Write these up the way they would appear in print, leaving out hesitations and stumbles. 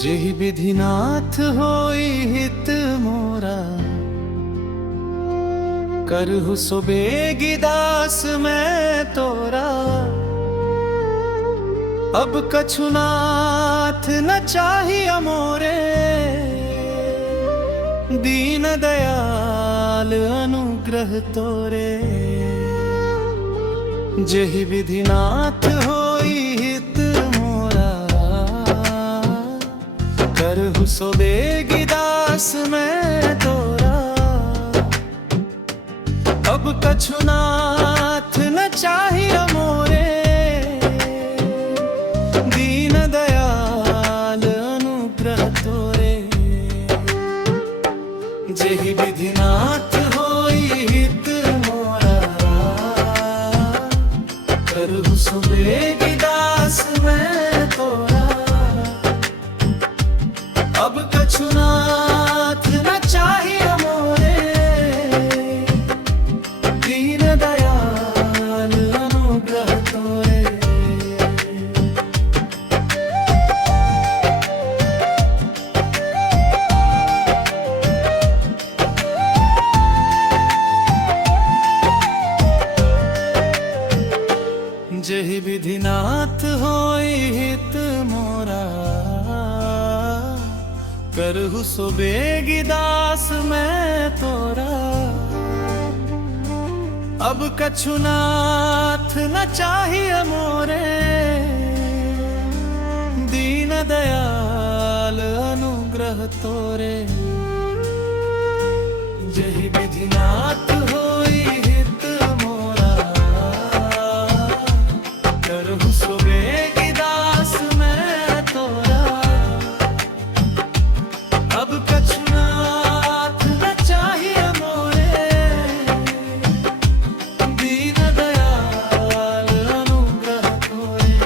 जेहि विधिनाथ होई हित मोरा, करहु सो बेगिदास मैं तोरा। अब कछु नाथ न चाहिए मोरे, दीन दयाल अनुग्रह तोरे। जेहि विधिनाथ होई हित मोरा, करहु सो बेगिदास मैं तोरा। अब कछु नाथ न चाहिए मोरे, दीन दयाल अनुग्रह तोरे। जेहि विधिनाथ होई हित मोरा, करहु सो बेगिदास मैं तोरा। अब कछु नाथ न चाहिए मोरे, दीन दयाल अनुग्रह तोरे। जेहि विधिनाथ होई हित मोरा, करहु सो बेगिदास मैं तोरा। अब कछु नाथ न चाहिए मोरे, दीन दयाल अनुग्रह तोरे। जेहि विधिनाथ होई हित मोरा, करहु सो बेगिदास मैं तोरा। अब कछु नाथ न चाहिए मोरे, दीन दयाल अनुग्रह तोरे।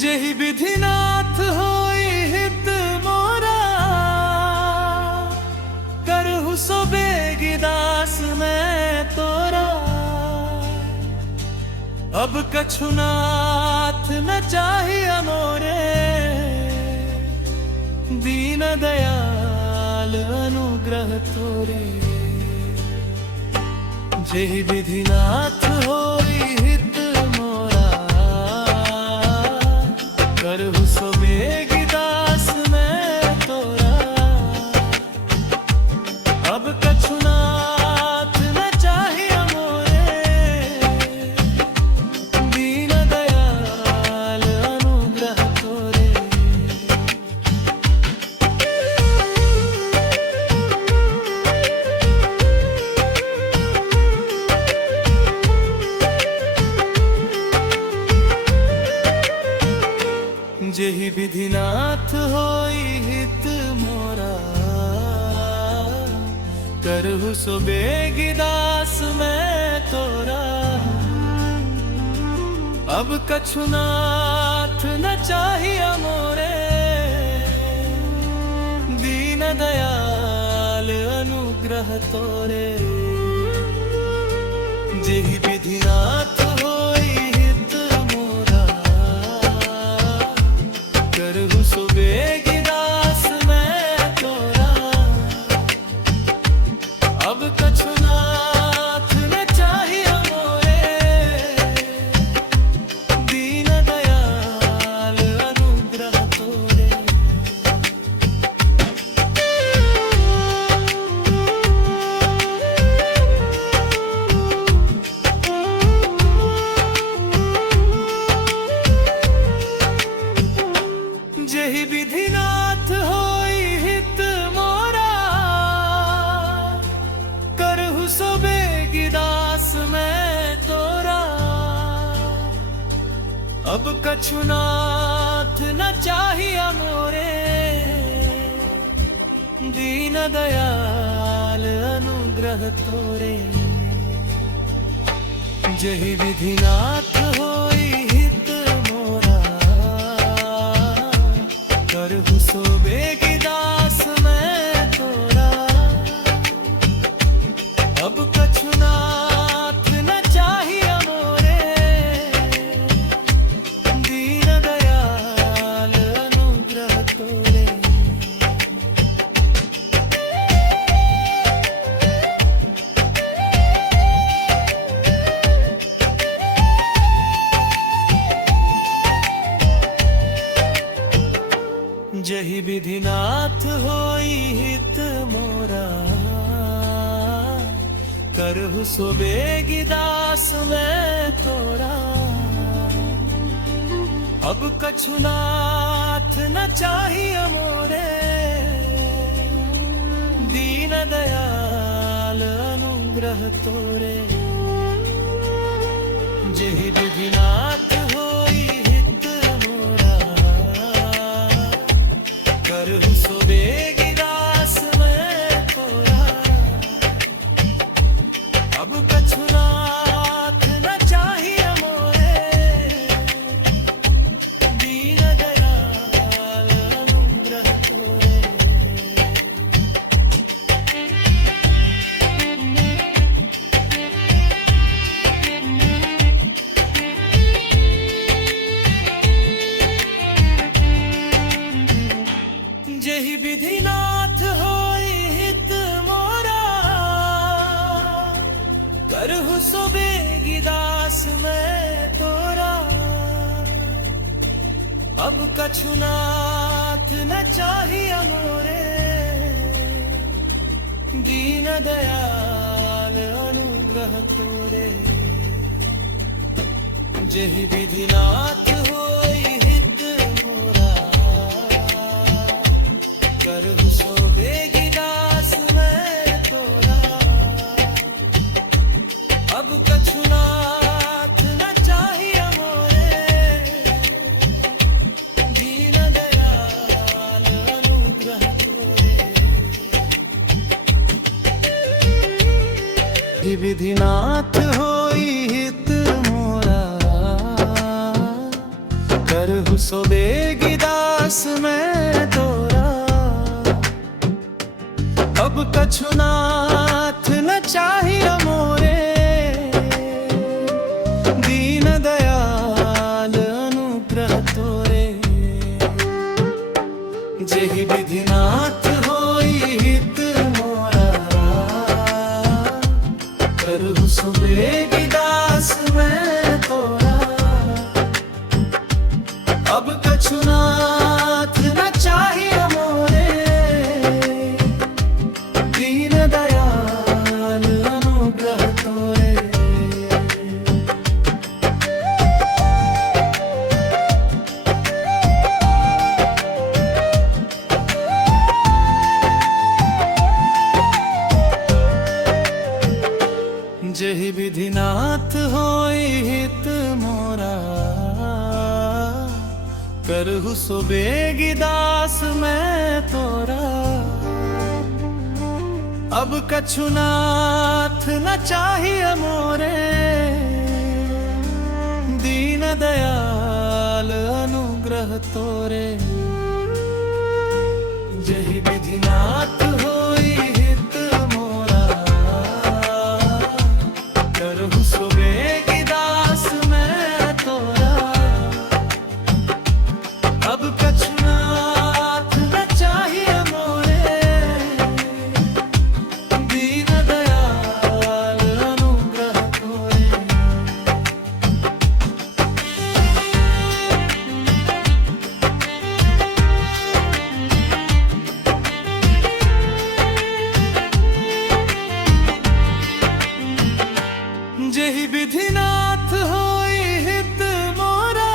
जेहि विधिनाथ होई हित मोरा, करहु सो बेगिदास मैं तोरा। अब कछु नाथ न चाहिए मोरे, दीन दयाल अनुग्रह तोरे। जेहि विधिनाथ होई हित मोरा, करहु सो बेगिदास मैं तोरा। अब कछु नाथ न चाहिए मोरे, दीन दयाल अनुग्रह तोरे। जेहि विधिनाथ होई हित मोरा, करहु सो बेगिदास मैं तोरा। अब कछु नाथ न चाहिए मोरे, दीन दयाल अनुग्रह तोरे। जेहि विधिनाथ होई हित मोरा, करहु सो बेगिदास मैं तोरा। अब कछु नाथ न चाहिए मोरे, दीन दयाल अनुग्रह तोरे। जेहि विधिनाथ होई हित मोरा, करहु सो बेगिदास मैं तोरा। अब कछु नाथ न चाहिए मोरे, दीन दयाल अनुग्रह तोरे। जेहि विधिनाथ होई हित मोरा, करहु सो बेगिदास जहि विधिनाथ होई हित मोरा, करहु सो बेगी दास मैं तोरा। अब कछु नाथ न चाहिए मोरे, दीन दयाल अनुग्रह तोरे। जेहि विधिनाथ होई हित मोरा, करहु सो बेगी दास मैं तोरा। अब कछु नाथ न चाहिए मोरे, दीन दयाल अनुग्रह तोरे। जेहि विधिनाथ होई हित मोरा, करहु सो बेगी दास मैं तोरा। अब कछु नाथ न चाहिए मोरे, दीन दयाल अनुग्रह तोरे। जेहि विधिनाथ होई हित मोरा, करहु सो बेगी दास मैं तोरा। अब कछु नाथ न चाहिए मोरे, दीन दयाल अनुग्रह तोरे। विधिनाथ होई हित मोरा, करहु सो बेगी दास मैं तोरा। अब कछु नाथ न चाहिए मोरे, दीन दयाल अनुग्रह तोरे। जेहि विधिनाथ होई हित मोरा, करहु सो बेगी दास मैं तोरा। अब कछु नाथ न चाहिए मोरे, दीन दयाल अनुग्रह तोरे। जेहि विधिनाथ होई हित मोरा, करहु सो बेगी दास मैं तोरा। अब कछु नाथ न चाहिए मोरे, दीन दयाल अनुग्रह तोरे। जेहि विधिनाथ होई हित मोरा, करहु सो बेगी दास मैं तोरा। अब कछु नाथ न चाहिए मोरे, दीन दयाल अनुग्रह तोरे। जेहि विधिनाथ होई हित मोरा,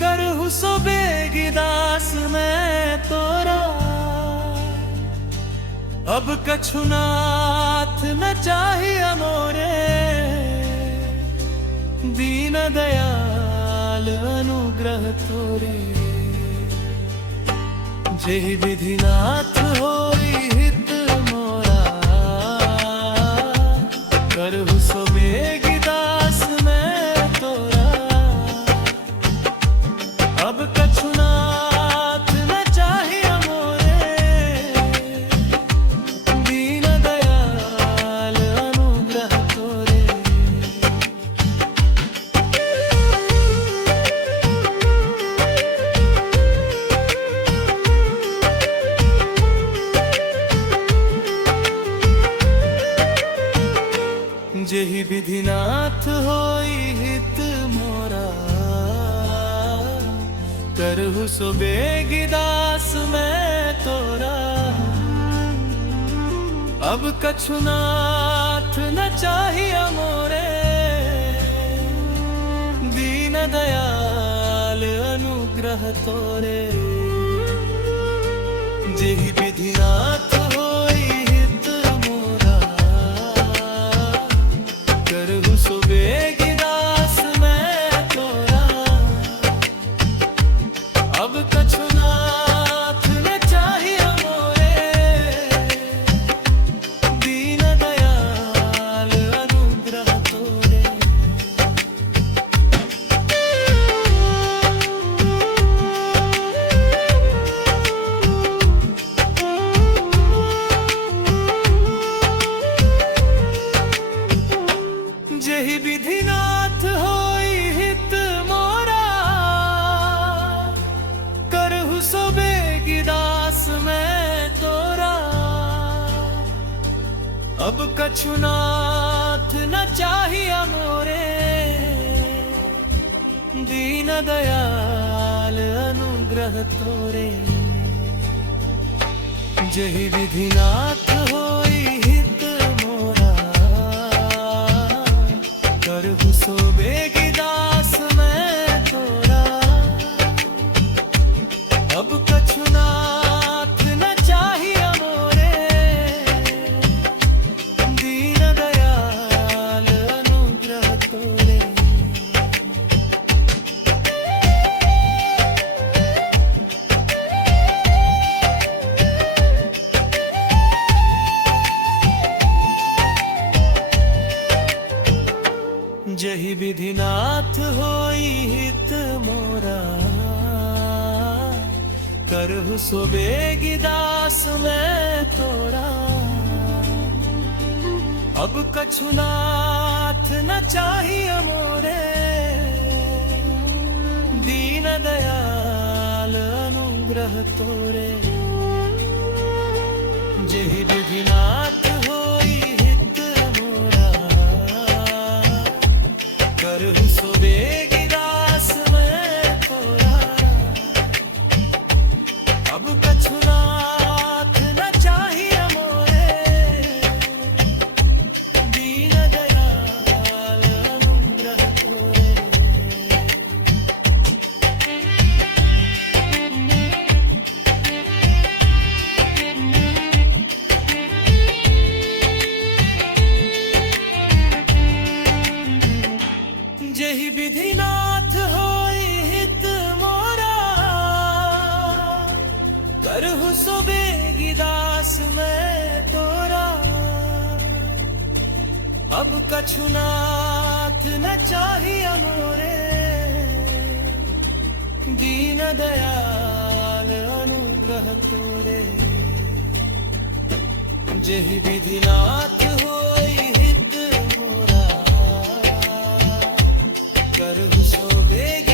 करहु सो बेगी दास मैं तोरा। अब कछु नाथ न चाहिए मोरे, दीन दयाल अनुग्रह तोरे। जेहि विधिनाथ होई हित मोरा, करहु सो बेगी दास मैं तोरा। अब कछु नाथ न चाहिए मोरे, दीन दयाल अनुग्रह तोरे। करहु सो बेगिदास मैं तोरा। अब कछु नाथ न चाहिए मोरे, दीन दयाल अनुग्रह तोरे। जेहि विधि नाथ होई हित मोरा, करहु सो बेगिदास मैं तोरा। अब कछु नाथ न चाहिए मोरे, दीन दयाल अनुग्रह तोरे। जेहि विधि नाथ होई हित मोरा, करहु सो बेगिदास मैं तोरा। अब कछु नाथ न चाहिए मोरे, दीन दयाल अनुग्रह तोरे। जेहि विधि नाथ होई हित मोरा, करहु सो बेगिदास मैं तोरा। अब कछु नाथ न चाहिए मोरे, दीन दयाल अनुग्रह तोरे। जेहि विधि नाथ होई हित मोरा, करहु सो बेगिदास मैं तोरा। अब कछु नाथ न चाहिए मोरे, दीन दयाल अनुग्रह तोरे। जेहि विधि नाथ होई हित मोरा, करहु सो बेगिदास मैं तोरा। अब कछु नाथ न चाहिए मोरे, दीन दयाल अनुग्रह तोरे। जेहि विधि नाथ होई हित मोरा, करहु सो बेगिदास मैं तोरा। अब कछु नाथ न चाहिए मोरे, दीन दयाल अनुग्रह तोरे। जेहि विधि नाथ होई हित मोरा, करहु सो बेगिदास